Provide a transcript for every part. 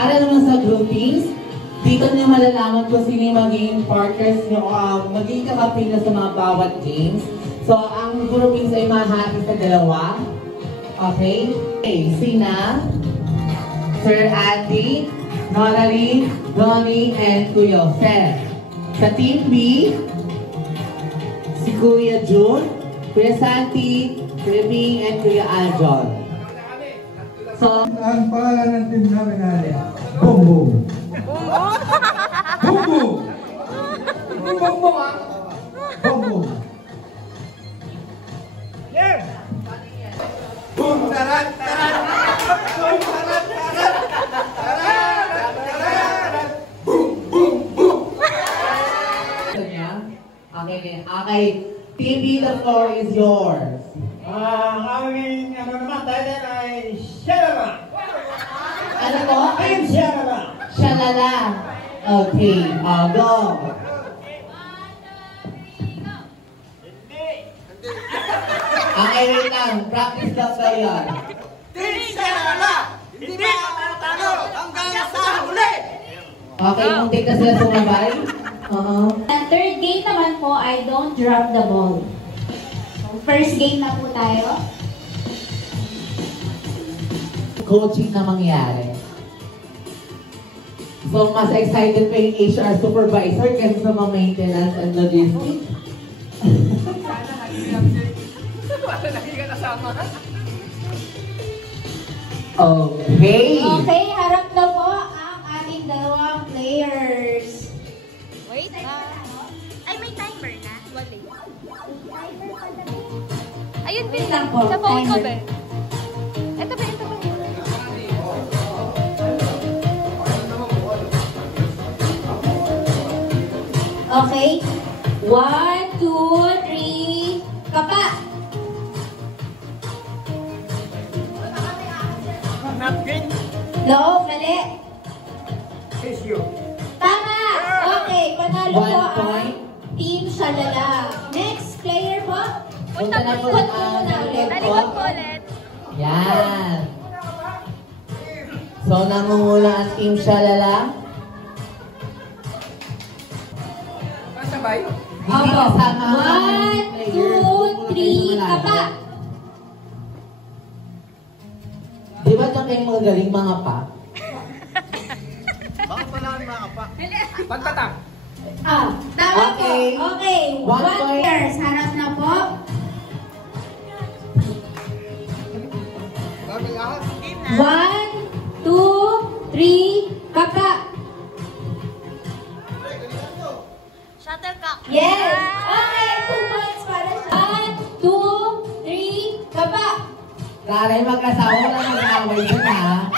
Para naman sa groupings, dito niyo malalaman kung sino yung magiging partners niyo o magiging kakapil na sa mga bawat games. So, ang groupings ay mahati sa dalawa. Okay? Okay, sina, Sir Andy, Nolary, Donnie, and Kuya Seth. Sa Team B, si Kuya June, Kuya Santi, Kuya Ming, and Kuya Aljon. So, ang pangalan ng team namin natin, Boom Boom. Boom Boom! Boom Boom ah! Boom Boom! Yeah! Boom! Taran! Taran! Boom! Taran! Taran! Taran! Taran! Boom! Boom! Boom! Okay, Team B, the floor is yours. Ang aming naman title ay Shalala. Ano po? Team Shalala. Shalala. Okay, go. Okay, wait lang. Practice lang kayo yan. Team Shalala. Hindi makakatalo hanggang sa huli. Okay, muntik na sila sumabay. Ang third game naman po ay don't drop the ball. So, first game na po tayo. Coaching na mangyari. So, mas excited pa yung HR supervisor kaysa sa mga maintenance and logistics. Okay. Okay, harap na po ang ating dalawang players. Wait, ay may timer na. Wala. Ayun, Wait lang po, sa phone ko, timer. be. Ito ba, ito ba? Okay. 1, 2, 3, kapa! Napkin. No, mali. Tissue. Tama! Okay, panalo po 1 ang point. Team Shalala. Next player po. Punta na po Punta ang muna ulit. Talikod po ulit. Yan. So, namumula ang Team Shalala. Kasabay. Hindi kasama ang 1, 2, 3, kapa! Di ba ito kayong mga galing mga pa? Bakit wala ang mga pa? Pagtatang. Tama Okay. po. Okay, 1 One point. players. Harap na po. Dami lahat. 1, 2, 3, kapa! Shuttlecock. Yes! Okay, 2 points para sa 1, 2, 3, kapa! Laray magkasawa lang mag-away dyan ha.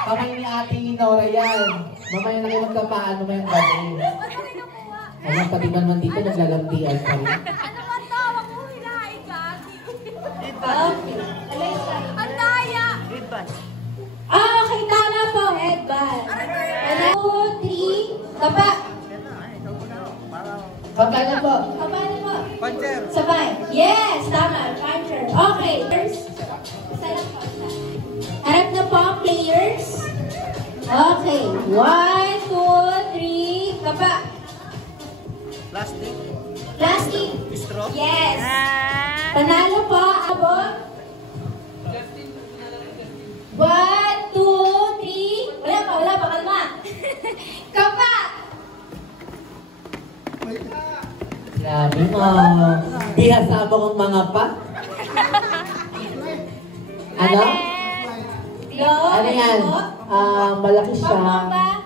Kamay ni Ate Nora yan. Mamaya na kayo magkapaano mo yung gabi. Alam, pati man dito naglalampian pa rin. Ano ba to? Wag mo hilahin ka. Okay. Alay tayo. Ang daya! Okay, tama po. Headband. 1, 2, 3, kapa! Pagkano po? Kapa na po. Puncher. Sabay. Yes, tama. Puncher. Okay. First, isa lang po. Harap na po ang players. Okay. 1, 2, 3, kapa. Plastic. Plastic. Straw. Yes. Panalo po. Abo. 1, 2, 3. Wala pa. Kalma. Kapa. Grabe mo. Bihasama kong mga pa. Ano? Go. Ano yan? Malaki siya. Pambamba.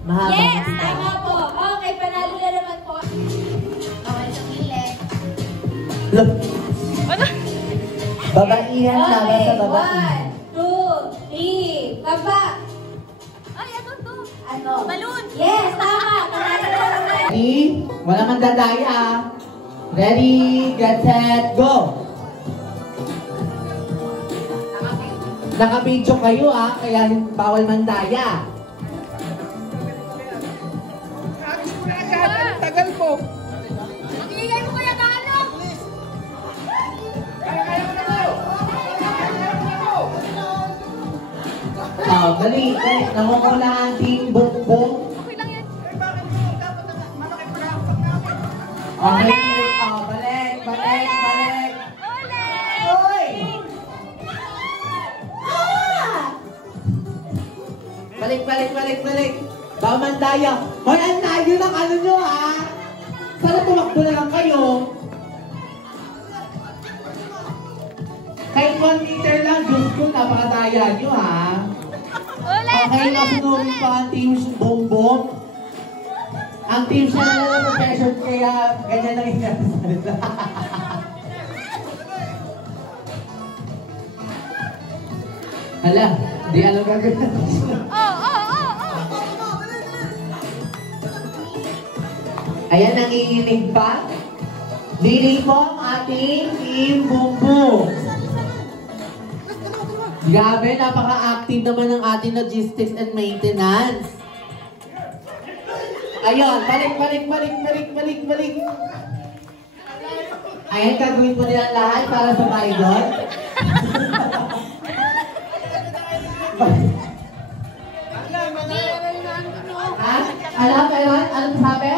Mahaba. Yes, tama po. Okay, panalo na naman po. Okay, sa pili. Look. Babaihan na ba sa babae? 1, 2, 3, kaba. Ay, ano to? Ano? Balloon. Yes, tama. Panalo na naman. Ready? Wala man dadaya. Ready, get set, go! Naka-video kayo kaya bawal mandaya. Tagal po. Ang ingay mo kaya galo! Dali, dali. Namumula ang team Bongbong. Okay lang yan. Okay, balik, balik, balik. Ulit! Uy! Balik, balik, balik, balik. Bamandaya. Hoy, ang layo ng ano nyo, ha? Sana tumakbo na lang kayo. Kahit 1 meter lang, Diyos ko, napakadaya nyo, ha? Ulit! Okay, nasunurin pa ang team Bongbong. Ang team siya na lang sa pressure, kaya ganyan lang yung nila. Hala, di alam gagawin. Ayan, nanginginig pa. Dili po ang ating team Bongbong. Grabe, napaka-active naman ng ating logistics and maintenance. Ayun, balik, balik, balik, balik, balik, balik. Ayan, gagawin mo nila lahat para sa idol. Ha? Alam, meron? Anong sabi?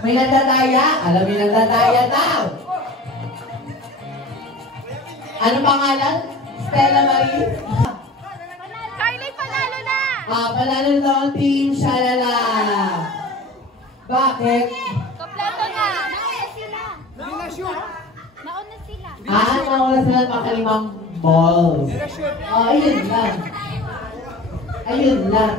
May nandadaya. Alam, may nandadaya daw. Ano pangalan? Stella Marie? Kylie, panalo na! Panalo daw ang team Shalala. Bakit? Kompleto na! Nauna sila. Nawala sila ng makalimang balls. Ayun lang. Ayun lang.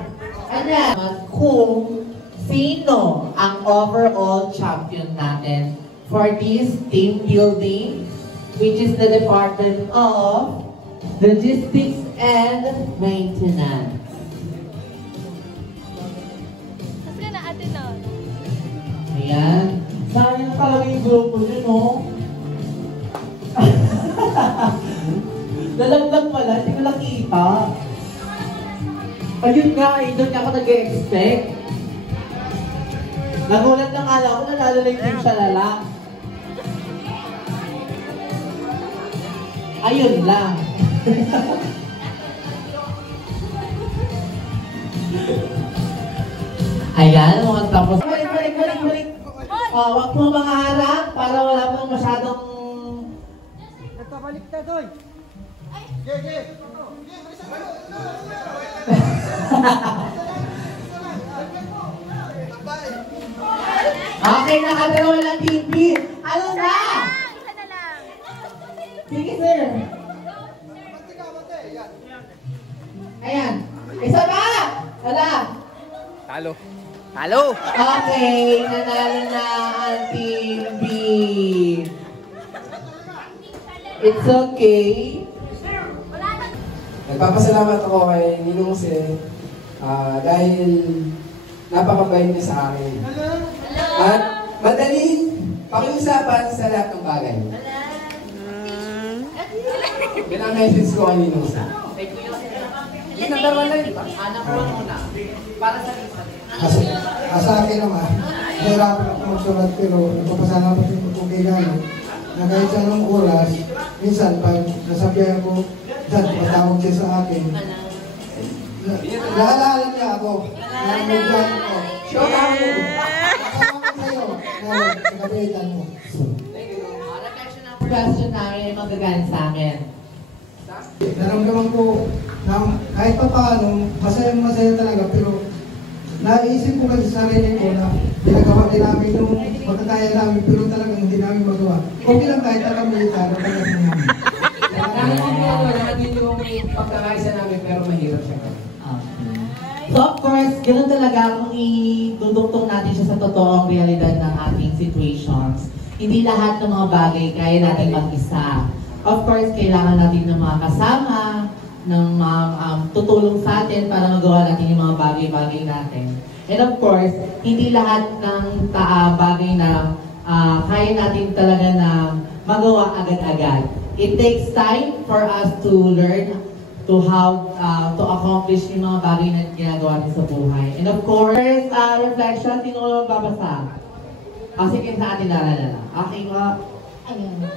Ano? Kung sino ang overall champion natin for this team building, which is the Department of Logistics and Maintenance. Tapos ka na ate nun. Ayan. Sayang talaga yung grupo nyo, no? Nalaglag pala, hindi ko nakita. Ayun nga, doon ako nag-expect. Nagulat lang alam ko, nanalo na yung team Shalala. Ayun lang. Ayan, mga tapos. Balik, balik, balik, balik. Huwag mo mga harap para wala pong masyadong... Nagkabalik na, Toy. Gege. Okay, nakadalawa lang TV. Ano na? Isa na lang. Sige, sir. Ayan. Isa pa! Wala. Talo. Talo! Okay, nanalo na ang Team B. It's okay. Nagpapasalamat ako kay Ninong Jose dahil napakabait niya sa akin. At madaling pakiusapan sa lahat ng bagay. Yan ang message ko kay Ninong Jose. Yung number 1 lang, di ba? Anak ko muna. Para sa lista. Sa akin naman, nahirapan ako magsulat pero nagpapasalamat yung pagkukilan na kahit sa anong oras, minsan pag nasabihan ko, dyan, patawag siya sa akin. Naalala niya ako. Naalala ko. Show out mo. Kasama ko sa'yo. Nagabitan mo. Question namin ay magagamit sa amin. Naramdaman ko na kahit pa paano, masaya talaga pero naisip ko kasi sa sarili ko na ginagawa din namin yung magkakaya namin pero talagang hindi namin magawa. Okay lang kahit nakamilita, natagas na namin. Yun yung pagkakaisa namin pero mahirap siya. So of course, ganoon talaga kung idudugtong natin siya sa totoong realidad ng ating situations. Hindi lahat ng mga bagay kaya natin mag-isa. Of course, kailangan natin ng mga kasama, ng tutulong sa atin para magawa natin yung mga bagay-bagay natin. And of course, hindi lahat ng bagay na kaya natin talaga na magawa agad-agad. It takes time for us to learn to how to accomplish yung mga bagay na ginagawa natin sa buhay. And of course, reflection, sino ko babasa? Sige, sa atin na. Okay, mga... Ayun.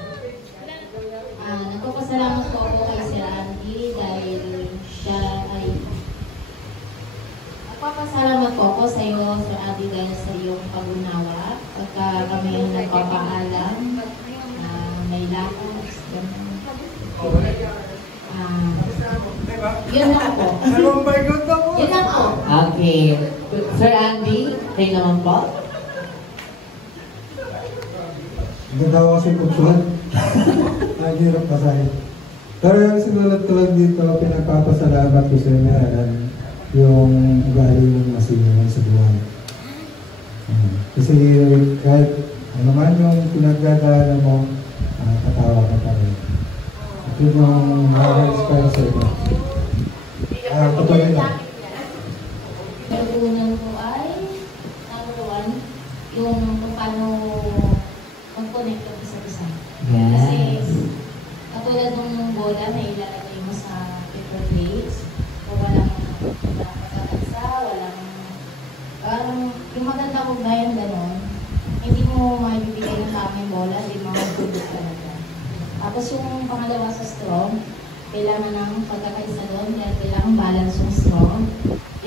Nagpapasalamat po ako kay Sir Andy dahil siya ay po sa iyo, Sir Abby, dahil sa iyong pag-unawa. Pagka kami yung nagpapaalam, may lakas. Yun lang po. Yun lang po. Okay. Sir Andy, kayo naman po. Ganda ko kasi pagsulat. Ang hirap basahin. Pero yung sinulat ko lang dito, pinagpapasalamat ko sa inyo yung ugali ng masinungan sa buhay. Kasi kahit ano man yung pinagdadaanan mo, katawa ka pa rin. At yun yung makaka-inspire sa iba. Patuloy lang. Natutunan ko ay, number one, yung kung paano mag-connect ang isa't isa. Kasi, katulad ng bola na ilalagay mo sa paper plates, o walang pagkakatsa, parang yung maganda kong bayan gano'n, hindi mo maibibigay ng tamang bola, hindi mo mag-produce talaga. Tapos yung pangalawa sa straw, kailangan ng pagkakaisa doon, kaya kailangan balance yung straw.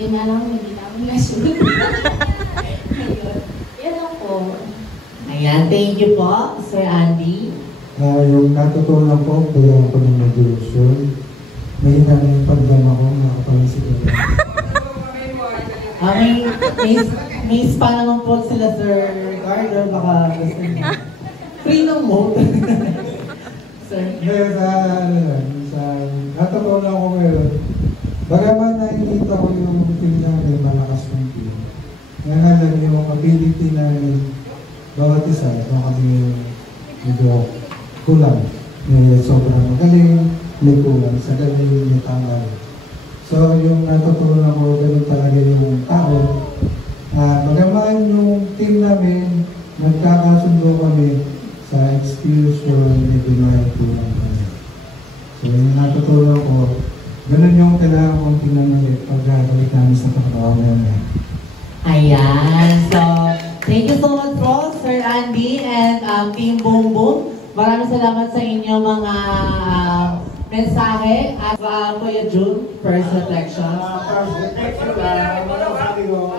Yun na lang, hindi namin nasunod. Ayun. Yan lang po. Ayan, thank you po, Sir Andy. Yung natutunan ko, kaya ako ng mag-ilusyon. May na yung pagdama ko, nakapanisip ko. May spa naman po sila, Sir Carter, baka gusto niyo. Free ng mode. Sir. Ngayon, natutunan ko ngayon, bagaman nakikita ko yung team namin, malakas ng team. Ngayon lang yung ability namin, bawat isa, kami medyo kulang. May sobrang magaling, may kulang sa galing, may tama. So yung natutunan ko, ganun talaga yung tao. Bagaman yung team namin, nagkakasundo kami sa execution, medyo may kulang kami. So yung natutunan ko, ganun yung kailangan kong pinangalit pag-gagawin namin sa trabaho namin. Ayan. So, thank you so much po, Sir Andy and Team Boom Boom. Maraming salamat sa inyo mga mensahe at Kuya June, first reflection. Masasabi ko,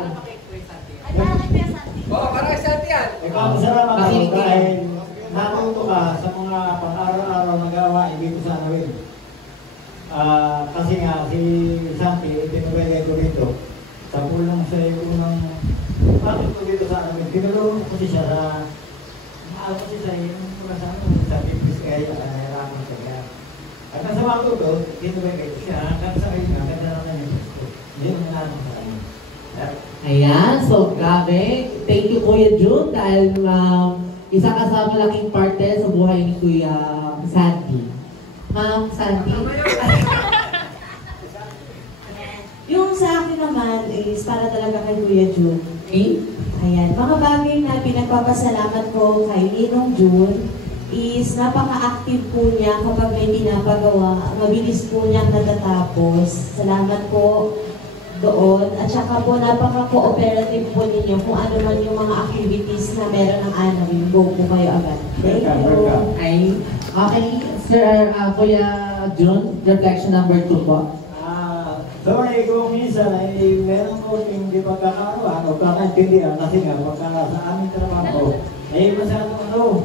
Para kay Santi yan. salamat ako dahil natuto ka sa mga pang-araw-araw na gawa, hindi ko sana rin. Kasi nga, si Santi, tinubay ko dito. Sa pulong sa unang bakit ko dito sa amin, tinulungan ko siya sa maawa siya sa yung mga sa pipis kaya nahirapan siya kaya. At nasa mga tuto, tinubay ko siya, hanggang sa kayo nga, ganda naman yung gusto. Hindi mo na sa kanya. Ayan, so grabe. Thank you Kuya June dahil isa ka sa malaking parte sa buhay ni Kuya Sandy. Ma'am Sandy. Yung sa akin naman is para talaga kay Kuya June. Okay? Ayan, mga bagay na pinagpapasalamat ko kay Ninong June is napaka-active po niya kapag may pinapagawa. Mabilis po niyang natatapos. Salamat po doon. At saka po napaka-cooperative po ninyo kung ano man yung mga activities na meron ng anawin. Go po kayo agad. Thank you. Okay, Sir Kuya June, reflection number 2 po. Sorry kung minsan ay meron ko hindi pagkakaroon o kakaintindihan kasi nga pagka sa aming trabaho ay masyadong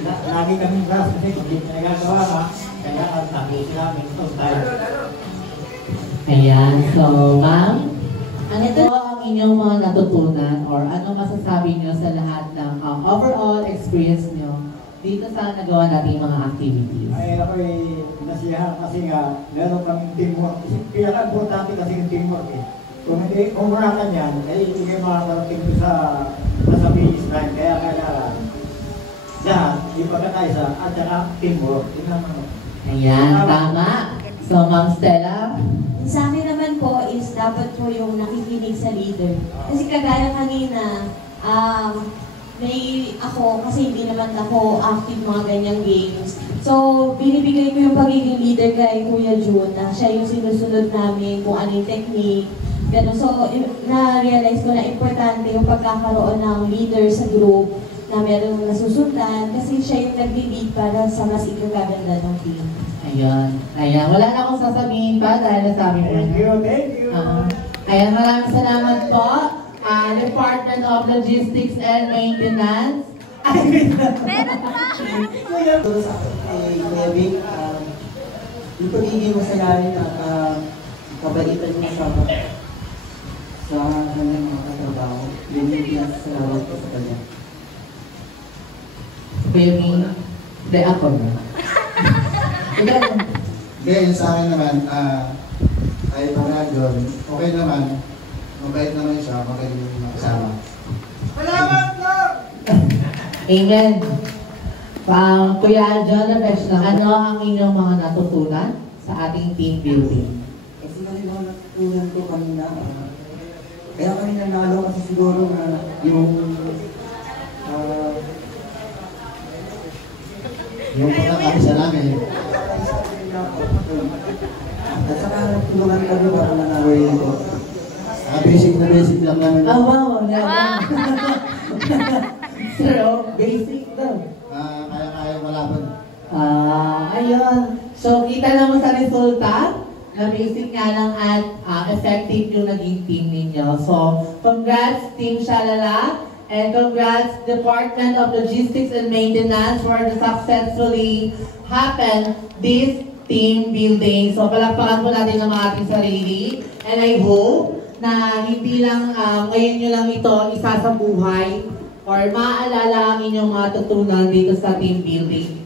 lagi kaming gas kasi kung hindi nagagawa ka, kaya ang sabi namin ito tayo. Ayan, so ma'am, ano ito ang inyong mga natutunan or ano masasabi niyo sa lahat ng overall experience niyo dito sa nagawa natin mga activities? Ay ako'y nasiyahan kasi nga meron kaming teamwork. Pinaka-importante kasi yung teamwork eh. Kung wala ka niyan, ay hindi kayo makakarating sa finish line. Kaya kailangan lahat, yung pagkakaisa at saka teamwork. Yun naman. Ayan, tama. So Ma'am Stella? Sa akin naman po is dapat po yung nakikinig sa leader. Kasi kagaya kanina, may ako, kasi hindi naman ako active mga ganyang games. So, binibigay ko yung pagiging leader kay Kuya June na siya yung sinusunod namin kung ano yung technique. Ganun. So, na-realize ko na importante yung pagkakaroon ng leader sa group na meron nasusundan kasi siya yung nag-lead para sa mas ikagaganda ng team. Ayun. Ayan. Wala na akong sasabihin pa dahil nasabi mo Thank na. you, thank you. Ayan, maraming salamat po. Department of Logistics and Maintenance. Meron pa! Tulad sa Kuya Vic, yung pagiging masayahin at kabaitan mo sa kanyang mga katrabaho, yun yung pinasasalamat ko sa kanya. Baby, hindi ako na. Ngayon sa akin naman, kahit mga doon, okay naman, mabait naman siya, magaling yung makasama. Salamat po! Amen. Kuya John Nabesh lang, ano ang inyong mga natutunan sa ating team building? Kasi kami mga natutunan ko kanina, kaya kami nanalo kasi siguro na yung pagkakabisa namin. at saka tulungan kami para nanalo yun ko. Basic na basic lang namin. Wow, So, basic daw. Kaya malaban. Ayun. So, kita naman sa resulta na basic nga lang at effective yung naging team ninyo. So, congrats Team Shalala and congrats Department of Logistics and Maintenance for the successfully happen this team building. So, palakpakan po natin ang mga ating sarili. And I hope na hindi lang ngayon nyo lang ito isa sa buhay or maaalala ang inyong mga tutunan dito sa team building.